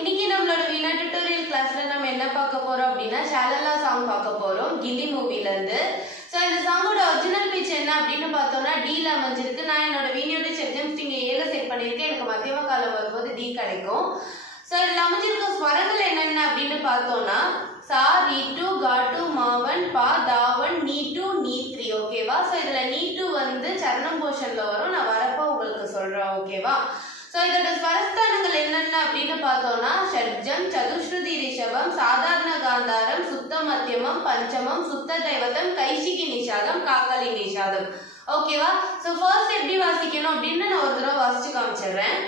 இன்னைக்கு நம்மளோட வீணா டியூட்டோரியல் கிளாஸ்ல நம்ம என்ன பார்க்க போறோம் அப்படின்னா ஷாலலா சாங் பார்க்க போறோம் கில்லி மூவில இருந்து. ஸோ இந்த சாங்கோட ஒரிஜினல் பிச் என்ன அப்படின்னு பார்த்தோம்னா டில அமைஞ்சிருக்கு. நான் என்னோட வீடியோட செட்ஜம்ஸ் இங்கே ஏல செட் பண்ணியிருக்கேன். எனக்கு மத்தியம காலம் வரும்போது டி கிடைக்கும். ஸோ இதில் அமைஞ்சிருக்க ஸ்வரங்கள் என்னென்ன அப்படின்னு பார்த்தோம்னா சா ரீ டூ கா டூ மாவன் பா தாவன் நீ டூ நீ த்ரீ. ஓகேவா? ஸோ இதில் நீ டூ வந்து சரணம் போர்ஷன்ல வரும். நான் வரப்போ உங்களுக்கு சொல்றேன். ஓகேவா? ஸோ இதோட ஸ்வரஸ்தானங்கள் என்னென்ன அப்படின்னு பார்த்தோம்னா ஷட்ஜம், சதுஸ்ருதி ரிஷபம், சாதாரண காந்தாரம், சுத்த மத்தியமம், பஞ்சமம், சுத்த தைவதம், கைசிகி நிஷாதம், காக்கலி நிஷாதம். ஓகேவா? ஸோ ஃபர்ஸ்ட் எப்படி வாசிக்கணும் அப்படின்னு நான் ஒரு தடவை வாசிச்சு காமிச்சிடுறேன்.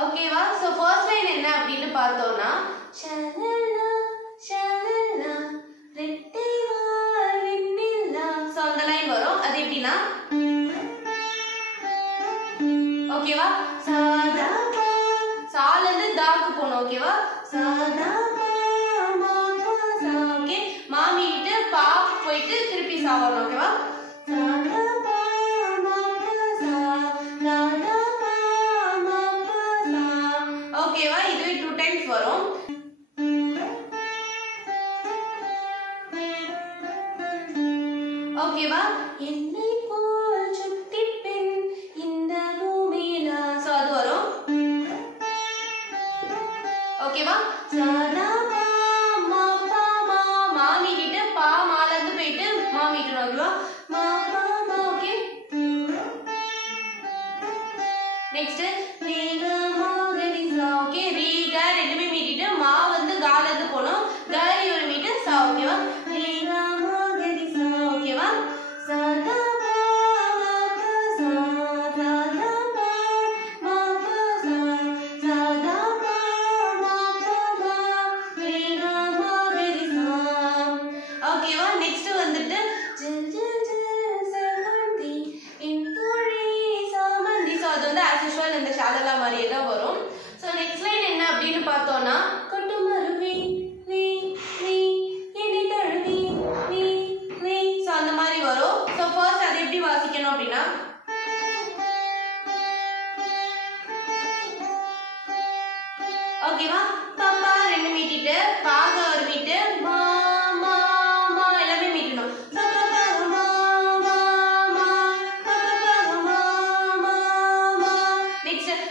ஓகேவா? சோ ஃபர்ஸ்ட் லைன் என்ன அப்படின்னு பார்த்தோம்னா ஷலலா ஷலலா ரெட்டை வால் விண்ணிலா. சோ அந்த லைன் வரும். அது எப்படின்னா ஓகேவா சாதா பா சால இருந்து தாக்கு போணும். ஓகேவா சாதா பா மா பா சா. ஓகே மாமி கிட்ட பா போயிட்டு திருப்பி சா வரணும். ஓகேவா சாதா பா மா பா சா சாதா ஓகேவா? இதுவே 2 டைம்ஸ் வரும். ஓகேவா? என்னை போல் சுத்தி பெண் இந்த பூமியில. சோ அது வரும். ஓகேவா? சாதா பா மா பா மா மாமி கிட்ட பா மால இருந்து போயிட்டு மாமி கிட்ட. ஓகேவா மா பா மா. ஓகே நெக்ஸ்ட் ஓகே ரீ க ரெண்டுமே மீட்டிட்டு மா வந்து கால இருந்து போணும். கரி ஒரு மீட்டு சா. ஓகேவா ரீ க மா கரி சா. ஓகேவா சாதா பா மா பா சா சாதா பா மா பா சா சாதா பா மா பா மா ரீ க மா கரி சா. ஓகேவா? நெக்ஸ்ட் வந்துட்டு ஜல் ஜல் ஜல் சமந்தி இன் தோழி சமந்தி. சோ அது வந்து as usual இந்த ஷாலலா மாதிரியே தான் வரும். சோ நெக்ஸ்ட் லைன் என்ன அப்படின்னு பார்த்தோம்னா கொட்டு மருவி நீ நீ என்னை தழுவி நீ நீ. சோ அந்த மாதிரி வரும். சோ ஃபர்ஸ்ட் அதை எப்படி வாசிக்கணும் அப்படின்னா ஓகேவா பாப்பா ரெண்டு மீட்டிட்டு பாக ஒரு மீட்டு மா மா மா எல்லாமே மீட்டணும். நெக்ஸ்ட்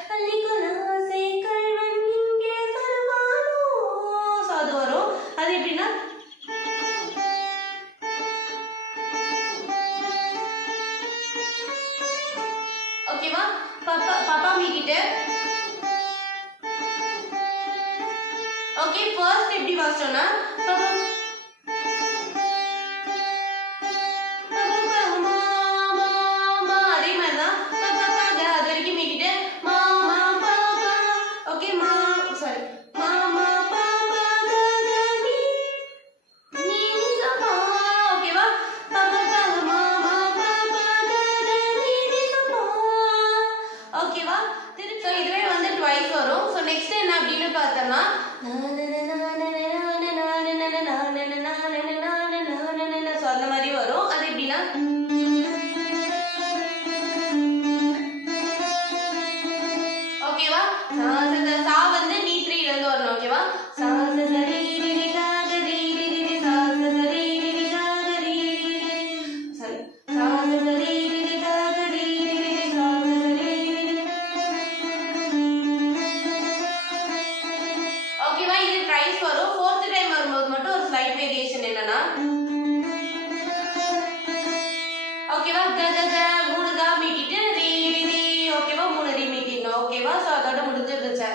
அது எப்படின்னா ஓகேவா பாப்பா பாப்பா மீட்டிட்டு. ஓகே ஃபர்ஸ்ட் எப்படி வாசிச்சோம்னா பாப்பா அதே மாதிரி தான் பாப்பா பாக அது வரைக்கும் மீட்டிட்டு மா மா பாப்பா. ஓகே மா சாரி மா மா பாப்பா கனி நீ சபா. ஓகேவா பாப்பா பாக மா மா பாப்பா கனி நீ சபா. ஓகேவா திருப்பி இதுவே வந்து ட்வைஸ் வரும். சோ நெக்ஸ்ட் என்ன அப்படின்னு பார்த்தோம்னா சோ அந்த மாதிரி வரும். அது எப்படின்னா ஓகேவா சா வந்து நீ 3 இருந்து வரணும். ஓகேவா சா சரி ரி கா ரி ரி சா சரி ரி கா ரி சரி சா சரி ரி கா ரி சா சரி. ஓகேவா இது ட்ரைஸ் வரும். ஃபோர்த் டைம் வரும்போது மட்டும் ஒரு ஸ்லைட் வேரியேஷன் என்னன்னா ஓகேவா க க க 3 கா மீட்டிட்டு ரி ரி. ஓகேவா 3 ரி மீட்டிடணும். ஓகேவா சோ அதோட முடிஞ்சிருச்சு.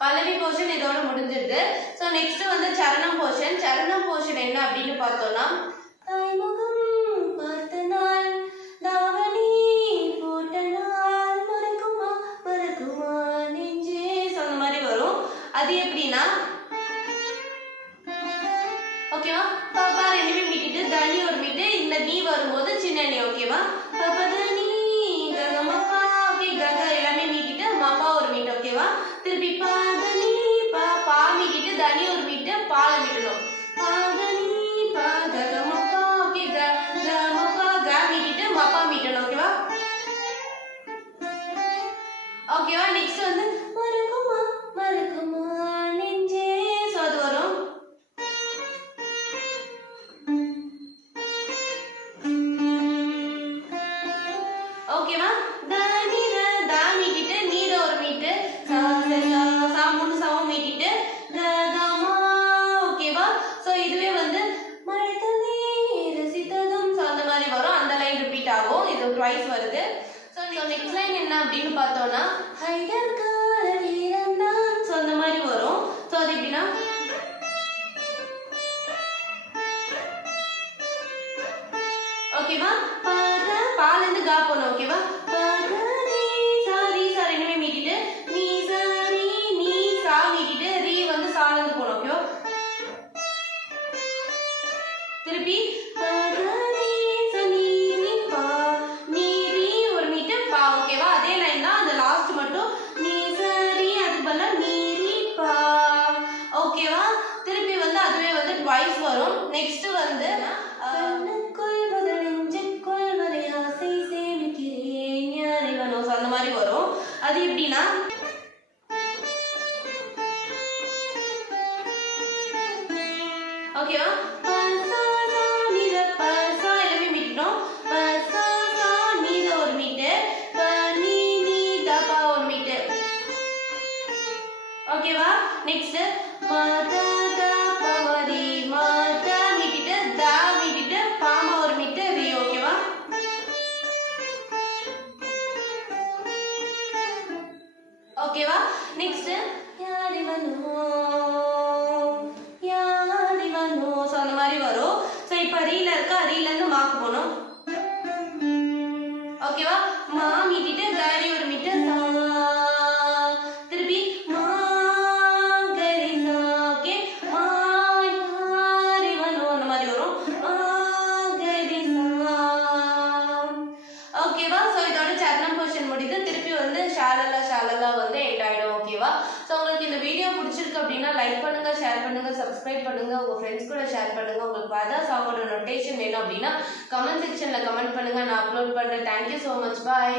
பல்லவி போர்ஷன் இதோட முடிஞ்சிருது. சோ நெக்ஸ்ட் வந்து சரணம் போர்ஷன். சரணம் போர்ஷன் என்ன அப்படின்னு பார்த்தோம்னா தாய்முகம் பார்த்த நாள் தாவணி போட்ட நாள் மறக்குமா மறக்குமா நெஞ்சே. சோ அந்த மாதிரி வரும். அது எப்படின்னா ஓகேவா பாப்பா ரெண்டுமே மீட்டிட்டு தனி ஒரு மீட்டு இந்த நீ வரும்போது சின்ன நீ. ஓகேவா பாப்பா தனி ககமப்பா. ஓகே கக எல்லாமே மீட்டிட்டு மாப்பா ஒரு மீட்டு. ஓகேவா திருப்பி பா தனி பா பா மீட்டிட்டு தனி ஒரு மீட்டு பால் அப்படின்னு பார்த்தோம்னா ஹைடர் கால வீரன்னா ஸோ அந்த மாதிரி வரும். ஸோ அது எப்படின்னா ஓகேவா பால இருந்து கா போனோம். ஓகேவா சாரி சாரி இனிமே மீட்டிட்டு நீ சாரி நீ சா மீட்டிட்டு ரீ வந்து சால இருந்து போனோம். ஓகேவா திருப்பி ஒரு மீட்டு பா. ஓகேவா அதே லைன் தான் அந்த லாஸ்ட் மட்டும் நீ சரி அதுக்கு பதிலா நீரி பா. ஓகேவா திருப்பி வந்து அதுவே வந்து ட்வைஸ் வரும். நெக்ஸ்ட் வந்து அந்த மாதிரி வரும். அது எப்படின்னா ஓகேவா எல்லாமே மீட்டோம். நீத ஒரு மீட்டு நீ நீ தப்பா ஒரு மீட்டு. ஓகேவா நெக்ஸ்ட் மாதா பவதி மாதா மீட்டிட்டு தா மீட்டிட்டு பாமா ஒரு மீட்டு ரீ. ஓகேவா ஓகேவா நெக்ஸ்ட் ஸோ அந்த மாதிரி வரும். ஸோ இப்போ ரீல இருக்கா ரீல இருந்து மாக்கு போகணும். ஓகேவா மா மீட்டிட்டு காரி ஒரு மீட்டு திருப்பி மா கரி சா. ஓகே மா யாரி வரும் அந்த மாதிரி வரும் மா கரி சா. ஓகேவா ஸோ இதோட சரணம் போர்ஷன் முடியுது. திருப்பி வந்து ஷாலலா ஷாலலா வந்து எண்ட் ஆயிடும். ஓகேவா ஸோ உங்களுக்கு இந்த வீடியோ பிடிச்சிருக்கு அப்படின்னா லைக் பண்ணுங்க, ஷேர் பண்ணுங்க, சப்ஸ்கிரைப் பண்ணுங்க, உங்க ஃப்ரெண்ட்ஸ் கூட ஷேர் பண்ணுங்க. உங்களுக்கு அதர் சாங்கோட நோட்டேஷன் வேணும் அப்படின்னா கமெண்ட் செக்ஷன்ல கமெண்ட் பண்ணுங்க, நான் அப்லோட் பண்றேன். Thank you so much. பாய்.